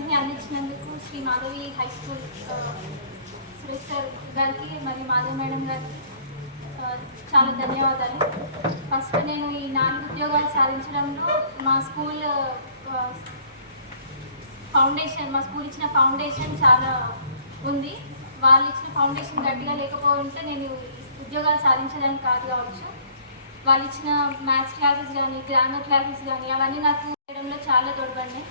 ఈవెంట్ని అందించినందుకు Shri Madhavi high school Suresh sir గారికి మరియు మాధవి మేడం గారికి చాలా ధన్యవాదాలు. ఫస్ట్ నేను ఈ 4 ఉద్యోగాలు సాధించడంలో మా స్కూల్ ఇచ్చిన ఫౌండేషన్ చాలా ఉంది. వాళ్ళు ఇచ్చిన ఫౌండేషన్ గట్టిగా లేకపోతే నేను ఉద్యోగాలు సాధించడానికి కాదు కావచ్చు. వాళ్ళు ఇచ్చిన మ్యాథ్స్ క్లాసెస్ కానీ గ్రామర్ క్లాసెస్ కానీ అవన్నీ నాకు చేయడంలో చాలా తోడ్పడినాయి.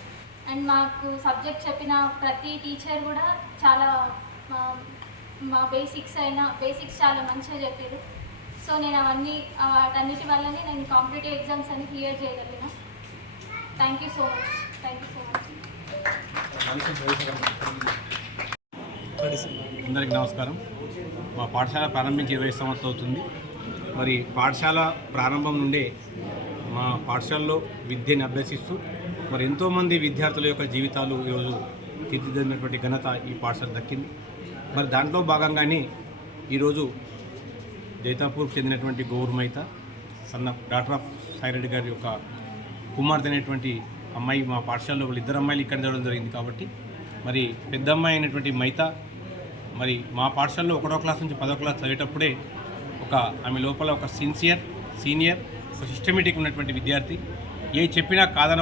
అండ్ మాకు సబ్జెక్ట్ చెప్పిన ప్రతి టీచర్ కూడా చాలా మా బేసిక్స్ చాలా మంచిగా చెప్పారు. సో నేను వాటన్నిటి వల్లనే నేను కాంపిటేటివ్ ఎగ్జామ్స్ అన్ని క్లియర్ చేయగలిగిన. Thank you so much. అందరికీ నమస్కారం. మా పాఠశాల ప్రారంభించి 20 సంవత్సరాలు అవుతుంది. మరి పాఠశాల ప్రారంభం నుండే మా పాఠశాలలో విద్యను అభ్యసిస్తూ మరి ఎంతోమంది విద్యార్థుల యొక్క జీవితాలు ఈరోజు తీర్చిదిద్దినటువంటి ఘనత ఈ పాఠశాల దక్కింది. మరి దాంట్లో భాగంగానే ఈరోజు జైతాపూర్కి చెందినటువంటి గౌరమైత సన్న డాక్టర్ ఆఫ్ సాయిరెడ్డి గారి యొక్క కుమార్తె అనేటువంటి అమ్మాయి మా పాఠశాలలో ఇద్దరు అమ్మాయిలు ఇక్కడ చదవడం జరిగింది. కాబట్టి మరి పెద్ద అమ్మాయి అయినటువంటి మైత మరి మా పాఠశాలలో 1వ క్లాస్ నుంచి 10వ క్లాస్ చదివేటప్పుడే ఆమె లోపల ఒక సీనియర్ ఒక సిస్టమేటిక్ ఉన్నటువంటి విద్యార్థి. ఏ చెప్పినా కాదన